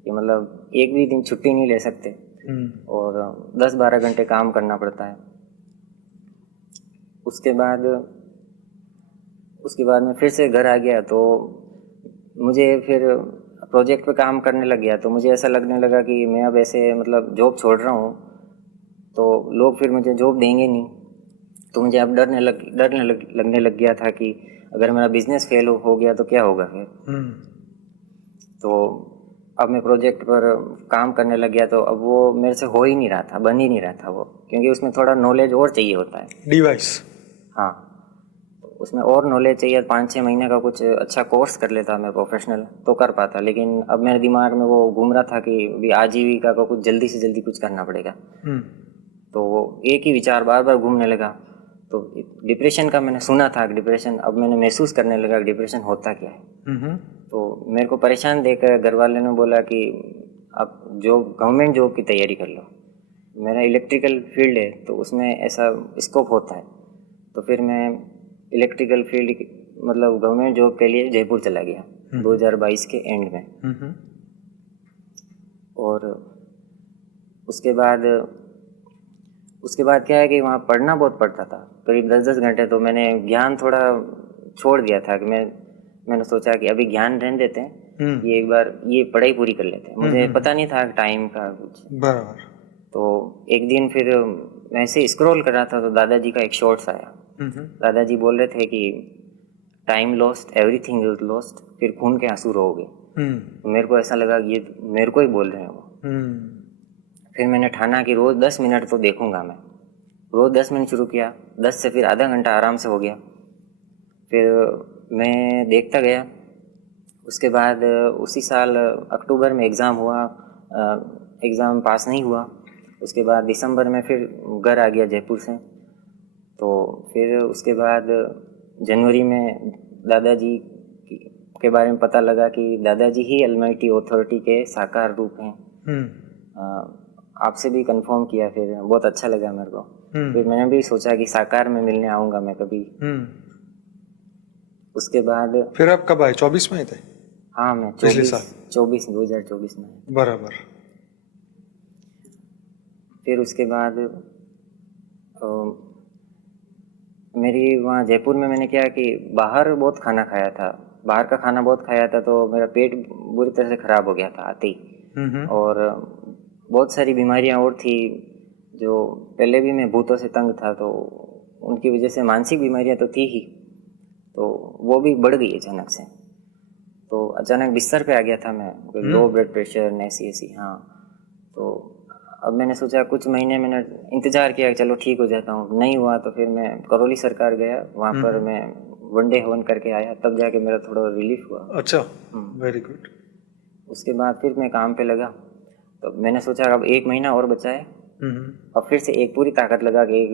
कि मतलब एक भी दिन छुट्टी नहीं ले सकते और 10-12 घंटे काम करना पड़ता है। उसके बाद मैं फिर से घर आ गया, तो मुझे फिर प्रोजेक्ट पे काम करने लग गया। तो मुझे ऐसा लगने लगा कि मैं अब ऐसे मतलब जॉब छोड़ रहा हूँ तो लोग फिर मुझे जॉब देंगे नहीं। तो मुझे अब लगने लग गया था कि अगर मेरा बिजनेस फेल हो गया तो क्या होगा फिर। तो अब मैं प्रोजेक्ट पर काम करने लग गया, तो अब वो मेरे से हो ही नहीं रहा था, बन ही नहीं रहा था वो, क्योंकि उसमें थोड़ा नॉलेज और चाहिए होता है। डिवाइस। हाँ, उसमें और नॉलेज चाहिए। 5-6 महीने का कुछ अच्छा कोर्स कर लेता मैं प्रोफेशनल तो कर पाता, लेकिन अब मेरे दिमाग में वो घूम रहा था कि अभी आजीविका का कुछ जल्दी से जल्दी कुछ करना पड़ेगा। तो वो एक ही विचार बार बार घूमने लगा। तो डिप्रेशन का मैंने सुना था, डिप्रेशन, अब मैंने महसूस करने लगा कि डिप्रेशन होता क्या है। तो मेरे को परेशान देखकर घर वाले ने बोला कि आप गवर्नमेंट जॉब की तैयारी कर लो। मेरा इलेक्ट्रिकल फील्ड है तो उसमें ऐसा स्कोप होता है। तो फिर मैं इलेक्ट्रिकल फील्ड मतलब गवर्नमेंट जॉब के लिए जयपुर चला गया 2022 के एंड में। और उसके बाद क्या है कि वहाँ पढ़ना बहुत पड़ता था, करीब 10-10 घंटे। तो मैंने ज्ञान थोड़ा छोड़ दिया था कि मैंने सोचा कि अभी ज्ञान रहने देते हैं, ये एक बार ये पढ़ाई पूरी कर लेते हैं। मुझे पता नहीं था टाइम का कुछ। बराबर। तो एक दिन फिर मैं ऐसे स्क्रॉल कर रहा था तो दादाजी का एक शॉर्ट्स आया। दादाजी बोल रहे थे कि time lost, everything is lost, फिर खून के आंसू रोओगे। तो मेरे को ऐसा लगा कि ये मेरे को ही बोल रहे हैं वो। फिर मैंने ठाना कि रोज़ 10 मिनट तो देखूंगा मैं। रोज़ 10 मिनट शुरू किया, 10 से फिर आधा घंटा आराम से हो गया। फिर मैं देखता गया। उसके बाद उसी साल अक्टूबर में एग्ज़ाम हुआ, एग्ज़ाम पास नहीं हुआ। उसके बाद दिसंबर में फिर घर आ गया जयपुर से। तो फिर उसके बाद जनवरी में दादाजी के बारे में पता लगा कि दादाजी ही अलमाइटी अथॉरिटी के साकार रूप हैं। आपसे भी कंफर्म किया, फिर बहुत अच्छा लगा मेरे को। फिर मैंने भी सोचा कि साकार में मिलने आऊँगा मैं कभी। उसके बाद फिर आप कब आए? 24 में आए थे? हाँ, मैं पिछले साल? 2024 में। बराबर। फिर उसके बाद मेरी वहाँ जयपुर में मैंने क्या कि बाहर बहुत खाना खाया था, बाहर का खाना बहुत खाया था, तो मेरा पेट बुरी तरह से ख़राब हो गया था आते ही। और बहुत सारी बीमारियाँ और थी जो पहले भी मैं भूतों से तंग था, तो उनकी वजह से मानसिक बीमारियाँ तो थी ही, तो वो भी बढ़ गई अचानक से। तो अचानक बिस्तर पे आ गया था मैं, लो ब्लड प्रेशर ऐसी हाँ। तो अब मैंने सोचा कुछ महीने मैंने इंतज़ार किया कि चलो ठीक हो जाता हूँ, नहीं हुआ तो फिर मैं करौली सरकार गया, वहाँ पर मैं वनडे हवन करके आया, तब जाके मेरा थोड़ा रिलीफ हुआ। अच्छा, वेरी गुड। उसके बाद फिर मैं काम पे लगा, तो मैंने सोचा अब 1 महीना और बचा है, अब फिर से एक पूरी ताकत लगा के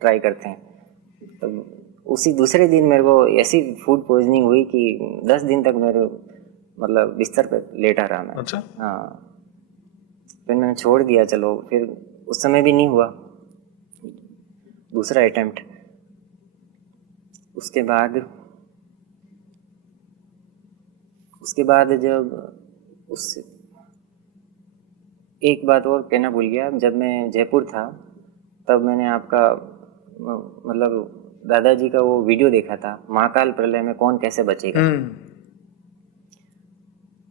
ट्राई करते हैं। तब उसी दूसरे दिन मेरे को ऐसी फूड पॉइजनिंग हुई कि 10 दिन तक मेरे मतलब बिस्तर पे लेटा रहा मैं। अच्छा। हाँ, फिर मैंने छोड़ दिया, चलो फिर उस समय भी नहीं हुआ, दूसरा अटेम्प्ट। उसके बाद जब उस एक बात और कहना भूल गया, जब मैं जयपुर था तब मैंने आपका मतलब दादाजी का वो वीडियो देखा था, महाकाल प्रलय में कौन कैसे बचेगा।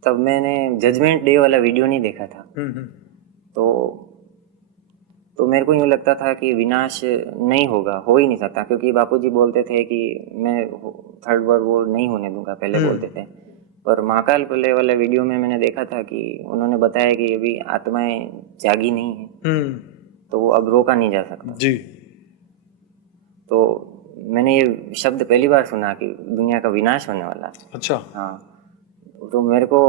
तब मैंने जजमेंट डे वाला वीडियो नहीं देखा था। तो मेरे को यूँ लगता था कि विनाश नहीं होगा, हो ही नहीं सकता, क्योंकि बापूजी बोलते थे कि मैं थर्ड वर्ल्ड वॉर नहीं होने दूंगा, पहले बोलते थे। पर महाकाल प्रलय वाले वीडियो में मैंने देखा था कि उन्होंने बताया कि अभी आत्माएं जागी नहीं है, तो वो अब रोका नहीं जा सकता जी। तो मैंने ये शब्द पहली बार सुना कि दुनिया का विनाश होने वाला है। अच्छा। हाँ, तो मेरे को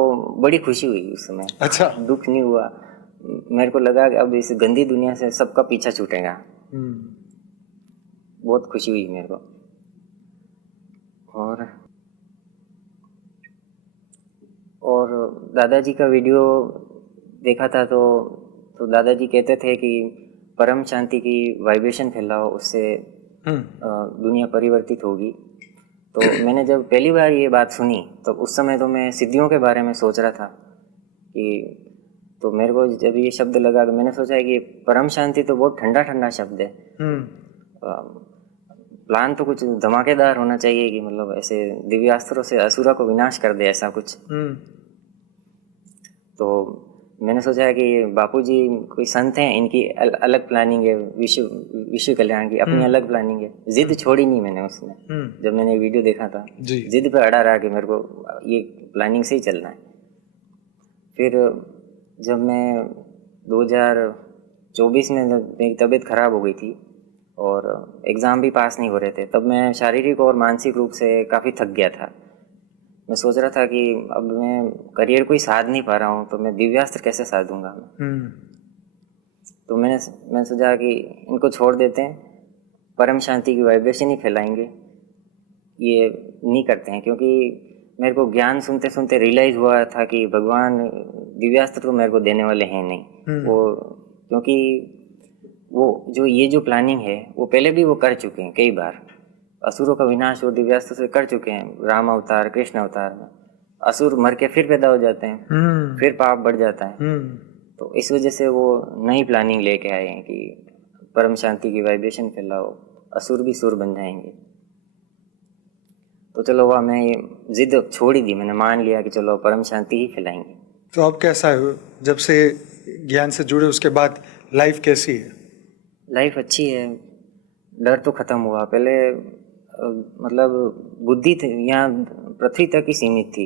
बड़ी खुशी हुई उस समय। अच्छा। दुख नहीं हुआ, मेरे को लगा कि अब इस गंदी दुनिया से सबका पीछा छूटेगा। बहुत खुशी हुई मेरे को। और दादाजी का वीडियो देखा था, तो दादाजी कहते थे कि परम शांति की वाइब्रेशन फैलाओ, उससे दुनिया परिवर्तित होगी। तो मैंने जब पहली बार ये बात सुनी, तो उस समय तो मैं सिद्धियों के बारे में सोच रहा था कि, तो मेरे को जब ये शब्द लगा कि मैंने सोचा है कि परम शांति तो बहुत ठंडा ठंडा शब्द है, प्लान तो कुछ धमाकेदार होना चाहिए कि मतलब ऐसे दिव्यास्त्रों से असुरा को विनाश कर दे, ऐसा कुछ। तो मैंने सोचा है कि बापूजी कोई संत हैं, इनकी अलग प्लानिंग है, विश्व कल्याण की अपनी अलग प्लानिंग है। जिद छोड़ी नहीं मैंने उसमें, जब मैंने वीडियो देखा था जिद पे अड़ा रहा कि मेरे को ये प्लानिंग से ही चलना है। फिर जब मैं 2024 में मेरी तबीयत खराब हो गई थी और एग्ज़ाम भी पास नहीं हो रहे थे, तब मैं शारीरिक और मानसिक रूप से काफ़ी थक गया था। मैं सोच रहा था कि अब मैं करियर कोई साध नहीं पा रहा हूँ, तो मैं दिव्यास्त्र कैसे साधूंगा मैं। तो मैंने सोचा कि इनको छोड़ देते हैं, परम शांति की वाइब्रेशन ही फैलाएंगे, ये नहीं करते हैं। क्योंकि मेरे को ज्ञान सुनते सुनते रियलाइज़ हुआ था कि भगवान दिव्यास्त्र तो मेरे को देने वाले हैं नहीं। वो क्योंकि वो जो ये जो प्लानिंग है वो पहले भी वो कर चुके हैं कई बार। असुरों का विनाश वो दिव्यास्त्र से कर चुके हैं, राम अवतार, कृष्ण अवतार में। असुर मर के फिर पैदा हो जाते हैं, फिर पाप बढ़ जाता है। तो इस वजह से वो नई प्लानिंग लेके आए हैं कि परम शांति की वाइब्रेशन फैलाओ, असुर भी सुर बन जाएंगे। तो चलो वह मैं ये जिद छोड़ ही दी, मैंने मान लिया कि चलो परम शांति ही फैलाएंगे। तो अब कैसा है, जब से ज्ञान से जुड़े उसके बाद लाइफ कैसी है? लाइफ अच्छी है, डर तो खत्म हुआ। पहले मतलब बुद्धि यहाँ पृथ्वी तक ही सीमित थी,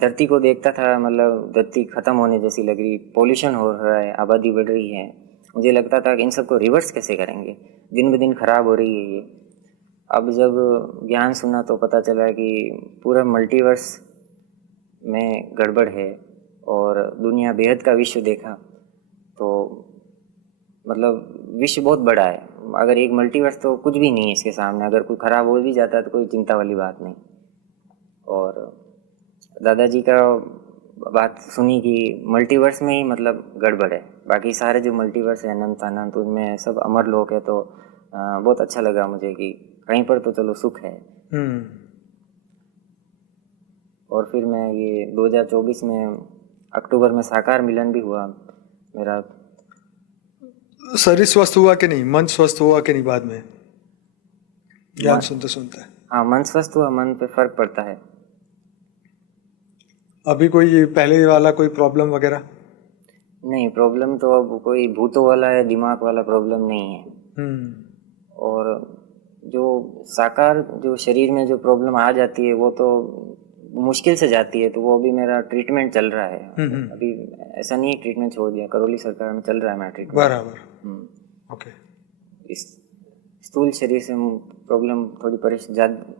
धरती को देखता था, मतलब धरती खत्म होने जैसी लग रही, पोल्यूशन हो रहा है, आबादी बढ़ रही है। मुझे लगता था कि इन सबको रिवर्स कैसे करेंगे, दिन ब दिन खराब हो रही है ये। अब जब ज्ञान सुना तो पता चला कि पूरा मल्टीवर्स में गड़बड़ है और दुनिया बेहद का विश्व देखा तो मतलब विश्व बहुत बड़ा है। अगर एक मल्टीवर्स तो कुछ भी नहीं है इसके सामने, अगर कोई खराब हो भी जाता है तो कोई चिंता वाली बात नहीं। और दादाजी का बात सुनी कि मल्टीवर्स में ही मतलब गड़बड़ है, बाकी सारे जो मल्टीवर्स है अनंत अनंत, उनमें सब अमर लोग है। तो बहुत अच्छा लगा मुझे कि कहीं पर तो चलो सुख है। और फिर मैं ये 2024 में अक्टूबर में साकार मिलन भी हुआ मेरा। शरीर स्वस्थ हुआ कि नहीं, मन स्वस्थ हुआ कि नहीं बाद में? ज्ञान सुनते सुनते? हाँ, मन स्वस्थ हुआ, मन पे फर्क पड़ता है। अभी कोई पहले वाला कोई प्रॉब्लम वगैरह? नहीं, प्रॉब्लम तो अब कोई भूतों वाला है, दिमाग वाला प्रॉब्लम नहीं है। और जो साकार जो शरीर में जो प्रॉब्लम आ जाती है वो तो मुश्किल से जाती है, तो वो अभी मेरा ट्रीटमेंट चल रहा है। अभी ऐसा नहीं है ट्रीटमेंट छोड़ दिया, करौली सरकार में चल रहा है मेरा ट्रीटमेंट। बराबर। ओके। इस स्थूल शरीर से प्रॉब्लम थोड़ी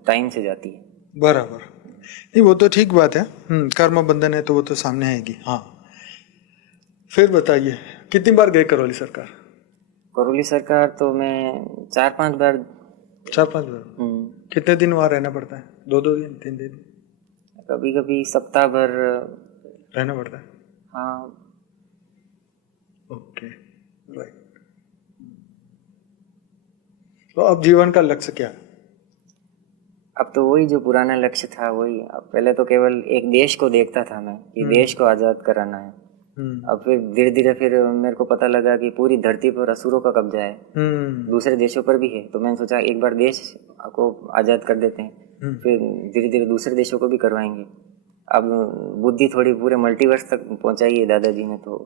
टाइम से जाती है। बराबर। नहीं, वो तो ठीक बात है। कर्म बंधन है तो वो तो सामने आएगी। हाँ, फिर बताइए, कितनी बार गए करौली सरकार? करौली सरकार तो मैं 4-5 बार। 4-5 बार? कितने दिन वहाँ रहना पड़ता है? 2-2 दिन, 3 दिन? कभी कभी सप्ताह भर रहना पड़ता है। हाँ। Okay, right. तो अब जीवन का लक्ष्य क्या है? अब तो वही जो पुराना लक्ष्य था वही। अब पहले तो केवल एक देश को देखता था मैं कि देश को आजाद कराना है। अब फिर धीरे धीरे फिर मेरे को पता लगा कि पूरी धरती पर असुरों का कब्जा है, दूसरे देशों पर भी है। तो मैंने सोचा एक बार देश को आजाद कर देते हैं, फिर धीरे धीरे दूसरे देशों को भी करवाएंगे। अब बुद्धि थोड़ी पूरे मल्टीवर्स तक पहुंचाई है दादाजी ने। तो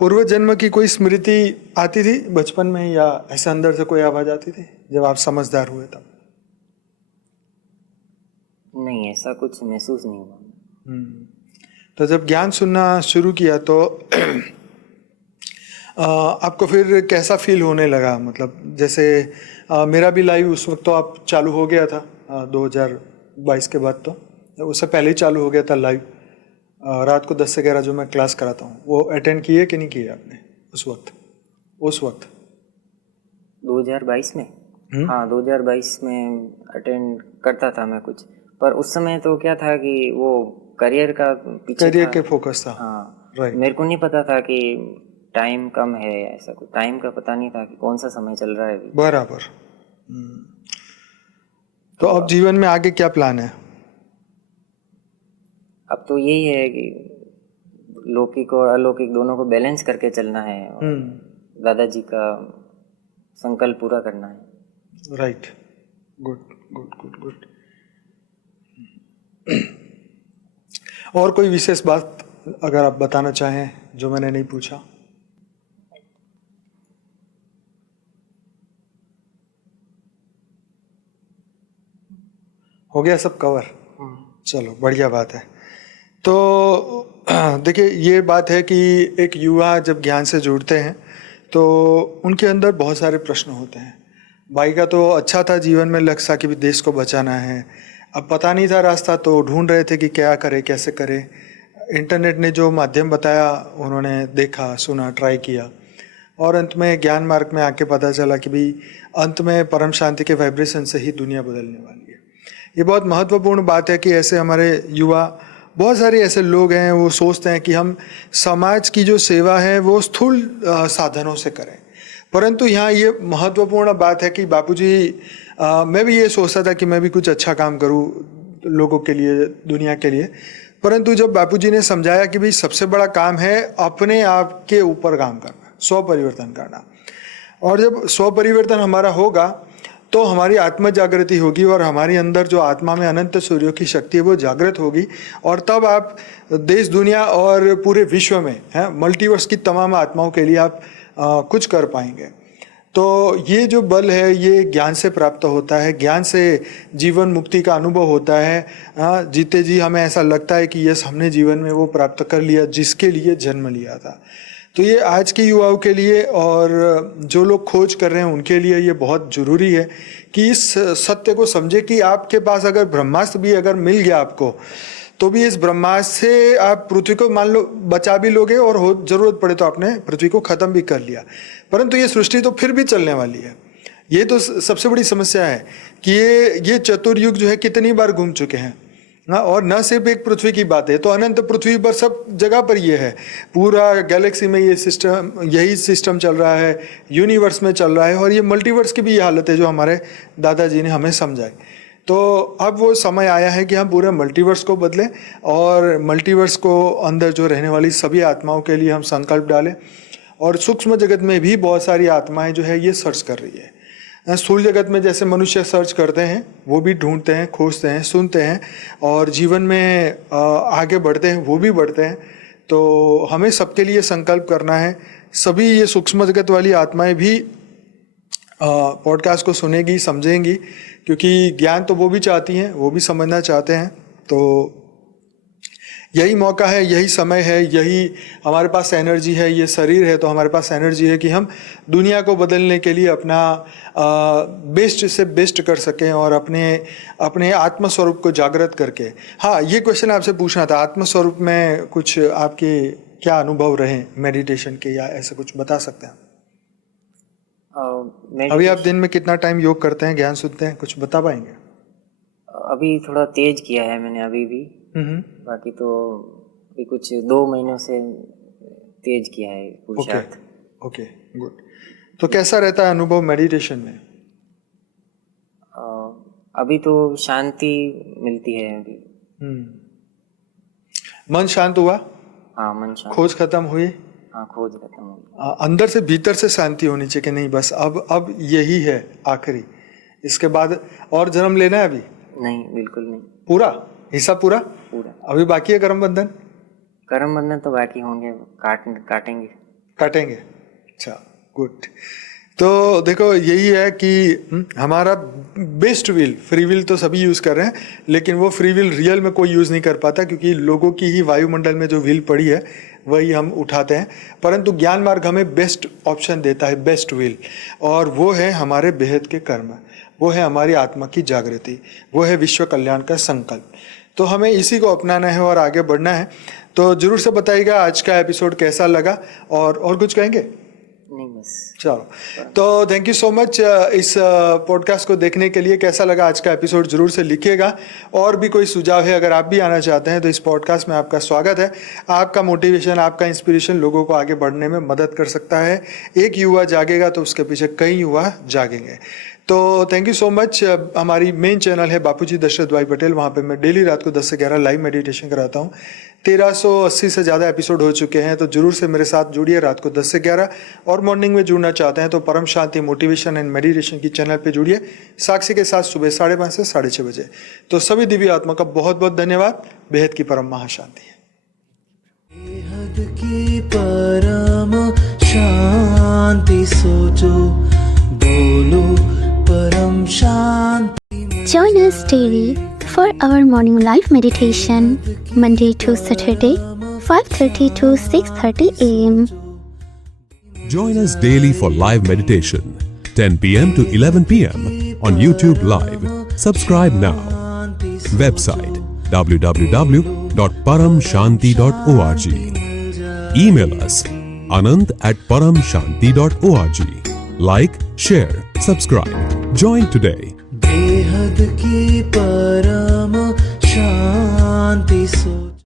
पूर्व जन्म की कोई स्मृति आती थी बचपन में, या ऐसे अंदर से कोई आवाज आती थी जब आप समझदार हुए तब? नहीं, ऐसा कुछ महसूस नहीं हुआ। तो जब ज्ञान सुनना शुरू किया तो आपको फिर कैसा फील होने लगा? मतलब जैसे मेरा भी लाइव उस वक्त तो आप चालू हो गया था 2022 के बाद, तो उससे पहले ही चालू हो गया था लाइव। रात को 10 से 11 जो मैं क्लास कराता हूँ, वो अटेंड किए कि नहीं किए आपने उस वक्त? 2022 में? हाँ, 2022 में अटेंड करता था मैं कुछ, पर उस समय तो क्या था कि वो करियर का पीछे करियर था। के फोकस था। हाँ, राइट। मेरे को नहीं पता था कि टाइम कम है, ऐसा कुछ टाइम का पता नहीं था कि कौन सा समय चल रहा है अभी। बराबर। तो अब जीवन में आगे क्या प्लान है? अब तो यही है कि लौकिक और अलौकिक दोनों को बैलेंस करके चलना है और दादाजी का संकल्प पूरा करना है। Right. Good good good good. और कोई विशेष बात अगर आप बताना चाहें जो मैंने नहीं पूछा? हो गया सब कवर? चलो, बढ़िया बात है। तो देखिए, ये बात है कि एक युवा जब ज्ञान से जुड़ते हैं तो उनके अंदर बहुत सारे प्रश्न होते हैं। भाई का तो अच्छा था जीवन में लक्ष्य कि भी देश को बचाना है। अब पता नहीं था रास्ता, तो ढूंढ रहे थे कि क्या करे, कैसे करे। इंटरनेट ने जो माध्यम बताया उन्होंने देखा, सुना, ट्राई किया, और अंत में ज्ञान मार्ग में आके पता चला कि भाई अंत में परम शांति के वाइब्रेशन से ही दुनिया बदलने वाली है। ये बहुत महत्वपूर्ण बात है कि ऐसे हमारे युवा, बहुत सारे ऐसे लोग हैं, वो सोचते हैं कि हम समाज की जो सेवा है वो स्थूल साधनों से करें, परंतु यहाँ ये महत्वपूर्ण बात है कि बापूजी, मैं भी ये सोचता था कि मैं भी कुछ अच्छा काम करूँ लोगों के लिए, दुनिया के लिए, परंतु जब बापूजी ने समझाया कि भाई सबसे बड़ा काम है अपने आप के ऊपर काम करना, स्व परिवर्तन करना, और जब स्व परिवर्तन हमारा होगा तो हमारी आत्म जागृति होगी और हमारी अंदर जो आत्मा में अनंत सूर्यों की शक्ति है वो जागृत होगी, और तब आप देश, दुनिया और पूरे विश्व में मल्टीवर्स की तमाम आत्माओं के लिए आप कुछ कर पाएंगे। तो ये जो बल है ये ज्ञान से प्राप्त होता है, ज्ञान से जीवन मुक्ति का अनुभव होता है। जीते जी हमें ऐसा लगता है कि यस, हमने जीवन में वो प्राप्त कर लिया जिसके लिए जन्म लिया था। तो ये आज के युवाओं के लिए और जो लोग खोज कर रहे हैं उनके लिए ये बहुत ज़रूरी है कि इस सत्य को समझे कि आपके पास अगर ब्रह्मास्त्र भी अगर मिल गया आपको, तो भी इस ब्रह्मास्त्र से आप पृथ्वी को मान लो बचा भी लोगे, और हो जरूरत पड़े तो आपने पृथ्वी को खत्म भी कर लिया, परंतु ये सृष्टि तो फिर भी चलने वाली है। ये तो सबसे बड़ी समस्या है कि ये चतुर्युग जो है कितनी बार घूम चुके हैं। और न सिर्फ एक पृथ्वी की बात है, तो अनंत पृथ्वी पर सब जगह पर ये है, पूरा गैलेक्सी में ये सिस्टम, यही सिस्टम चल रहा है, यूनिवर्स में चल रहा है, और ये मल्टीवर्स की भी ये हालत है जो हमारे दादाजी ने हमें समझाई। तो अब वो समय आया है कि हम पूरे मल्टीवर्स को बदलें और मल्टीवर्स को अंदर जो रहने वाली सभी आत्माओं के लिए हम संकल्प डालें। और सूक्ष्म जगत में भी बहुत सारी आत्माएं जो है ये सर्च कर रही है। स्थूल जगत में जैसे मनुष्य सर्च करते हैं, वो भी ढूंढते हैं, खोजते हैं, सुनते हैं और जीवन में आगे बढ़ते हैं, वो भी बढ़ते हैं। तो हमें सबके लिए संकल्प करना है। सभी ये सूक्ष्म जगत वाली आत्माएं भी पॉडकास्ट को सुनेगी, समझेंगी, क्योंकि ज्ञान तो वो भी चाहती हैं, वो भी समझना चाहते हैं। तो यही मौका है, यही समय है, यही हमारे पास एनर्जी है, ये शरीर है तो हमारे पास एनर्जी है कि हम दुनिया को बदलने के लिए अपना बेस्ट से बेस्ट कर सकें और अपने आत्मस्वरूप को जागृत करके। हाँ, ये क्वेश्चन आपसे पूछना था, आत्मस्वरूप में कुछ आपके क्या अनुभव रहे मेडिटेशन के, या ऐसा कुछ बता सकते हैं? अभी आप दिन में कितना टाइम योग करते हैं, ज्ञान सुनते हैं, कुछ बता पाएंगे? अभी थोड़ा तेज किया है मैंने अभी भी, बाकी तो अभी कुछ 2 महीनों से तेज किया है पुरुषार्थ। Okay, good. तो कैसा रहता है अनुभव मेडिटेशन में? अभी तो शांति मिलती है अभी। मन शांत हुआ? हाँ, मन शांत। खोज खत्म हुई? हाँ, खोज खत्म हुई। अंदर से भीतर से शांति होनी चाहिए कि नहीं बस अब यही है आखिरी, इसके बाद और जन्म लेना है? अभी नहीं, बिल्कुल नहीं। पूरा हिसाब पूरा? पूरा। अभी बाकी है कर्म बंधन? कर्म बंधन तो बाकी होंगे, काटेंगे। अच्छा, गुड। तो देखो, यही है कि हमारा बेस्ट विल, फ्री विल तो सभी यूज़ कर रहे हैं, लेकिन वो फ्री विल रियल में कोई यूज़ नहीं कर पाता, क्योंकि लोगों की ही वायुमंडल में जो विल पड़ी है वही हम उठाते हैं। परंतु ज्ञान मार्ग हमें बेस्ट ऑप्शन देता है, बेस्ट विल, और वो है हमारे बेहद के कर्म, वो है हमारी आत्मा की जागृति, वो है विश्व कल्याण का संकल्प। तो हमें इसी को अपनाना है और आगे बढ़ना है। तो जरूर से बताइएगा आज का एपिसोड कैसा लगा, और कुछ कहेंगे? नहीं, बस। चलो, तो थैंक यू सो मच इस पॉडकास्ट को देखने के लिए। कैसा लगा आज का एपिसोड जरूर से लिखिएगा। और भी कोई सुझाव है, अगर आप भी आना चाहते हैं तो इस पॉडकास्ट में आपका स्वागत है। आपका मोटिवेशन, आपका इंस्पिरेशन लोगों को आगे बढ़ने में मदद कर सकता है। एक युवा जागेगा तो उसके पीछे कई युवा जागेंगे। तो थैंक यू सो मच। हमारी मेन चैनल है बापूजी दशरथ भाई पटेल, वहाँ पे मैं डेली रात को 10 से 11 लाइव मेडिटेशन कराता हूँ। 1380 से ज़्यादा एपिसोड हो चुके हैं, तो जरूर से मेरे साथ जुड़िए रात को 10 से 11। और मॉर्निंग में जुड़ना चाहते हैं तो परम शांति मोटिवेशन एंड मेडिटेशन की चैनल पे जुड़िए साक्षी के साथ सुबह 5:30 से 6:30 बजे। तो सभी दिव्य आत्मा का बहुत बहुत धन्यवाद। बेहद की परम महाशांति। बेहद की परम शांति सोचो, बोलो परम शांति। Join us daily for our morning live meditation, Monday to Saturday, 5:30 to 6:30 a.m. Join us daily for live meditation, 10 p.m. to 11 p.m. on YouTube Live. Subscribe now. Website www.paramshanti.org. Email us anant@paramshanti.org. Like, share, subscribe. Join today. बेहद की परम शांति सो